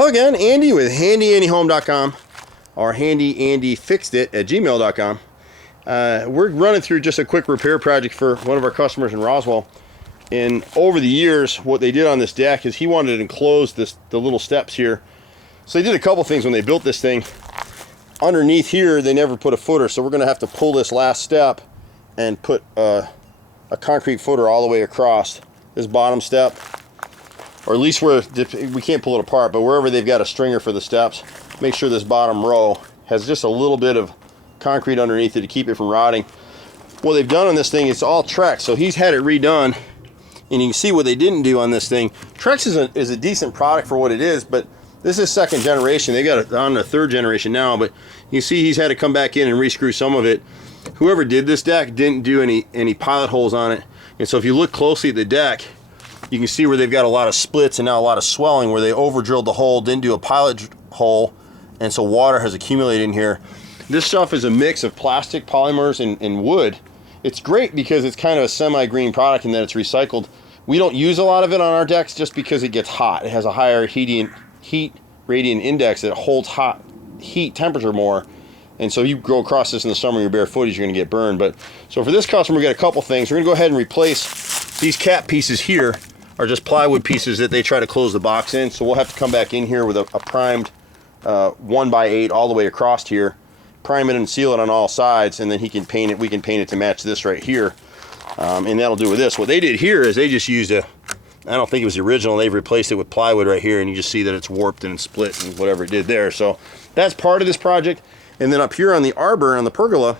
Hello again, Andy with HandyANDYHome.com or HandyANDYFixedIt@gmail.com. We're running through just a quick repair project for one of our customers in Roswell. And over the years, what they did on this deck is he wanted to enclose the little steps here. So they did a couple things when they built this thing. Underneath here, they never put a footer, so we're going to have to pull this last step and put a concrete footer all the way across this bottom step. Or at least where we can't pull it apart, but wherever they've got a stringer for the steps, make sure this bottom row has just a little bit of concrete underneath it to keep it from rotting. What they've done on this thing, it's all Trex, so he's had it redone, and you can see what they didn't do on this thing. Trex is a decent product for what it is, but this is second generation. They got it on the third generation now, but you see he's had to come back in and re-screw some of it. Whoever did this deck didn't do any pilot holes on it, and so if you look closely at the deck, you can see where they've got a lot of splits and now a lot of swelling where they over drilled the hole, didn't do a pilot hole, and so water has accumulated in here. This stuff is a mix of plastic, polymers, and wood. It's great because it's kind of a semi-green product in that it's recycled. We don't use a lot of it on our decks just because it gets hot. It has a higher heat radiant index that holds hot heat temperature more. And so you go across this in the summer in your bare footage, you're gonna get burned. But so for this customer, we got a couple things. We're gonna go ahead and replace these cap pieces here. Are just plywood pieces that they try to close the box in, so we'll have to come back in here with a primed 1x8 all the way across here, prime it and seal it on all sides, and then he can paint it. We can paint it to match this right here, and that'll do with this. What they did here is they just used I don't think it was the original, they've replaced it with plywood right here, and you just see that it's warped and split and whatever it did there. So that's part of this project. And then up here on the arbor, on the pergola,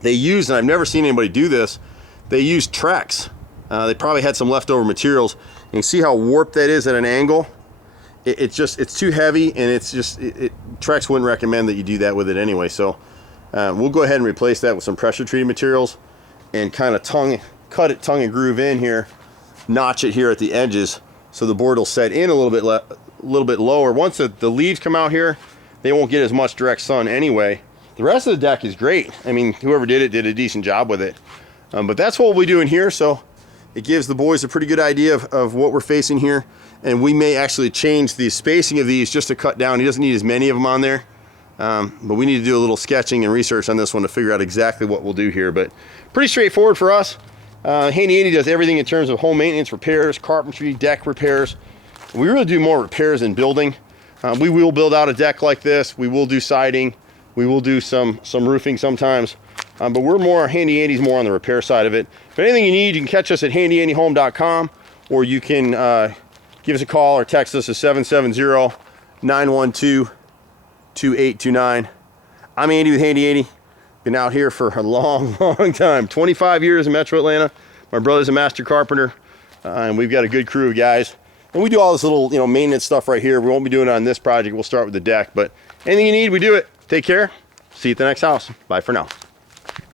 they used, and I've never seen anybody do this, they used Trex. They probably had some leftover materials. You can see how warped that is at an angle. It's too heavy, and Trex wouldn't recommend that you do that with it anyway. So we'll go ahead and replace that with some pressure treated materials and kind of cut it tongue and groove in here, notch it here at the edges so the board will set in a little bit lower. Once the leaves come out here, they won't get as much direct sun anyway. The rest of the deck is great. I mean, whoever did it did a decent job with it. But that's what we'll be doing here. So it gives the boys a pretty good idea of what we're facing here, and we may actually change the spacing of these just to cut down. He doesn't need as many of them on there, but we need to do a little sketching and research on this one to figure out exactly what we'll do here. But pretty straightforward for us. Handy Andy does everything in terms of home maintenance, repairs, carpentry, deck repairs. We really do more repairs than building. We will build out a deck like this. We will do siding. We will do some roofing sometimes. But we're more, Handy Andy's more on the repair side of it. If anything you need, you can catch us at HandyANDYHome.com, or you can give us a call or text us at 770-912-2829. I'm Andy with Handy Andy. Been out here for a long, long time. 25 years in Metro Atlanta. My brother's a master carpenter, and we've got a good crew of guys. And we do all this little, maintenance stuff right here. We won't be doing it on this project. We'll start with the deck, but anything you need, we do it. Take care. See you at the next house. Bye for now.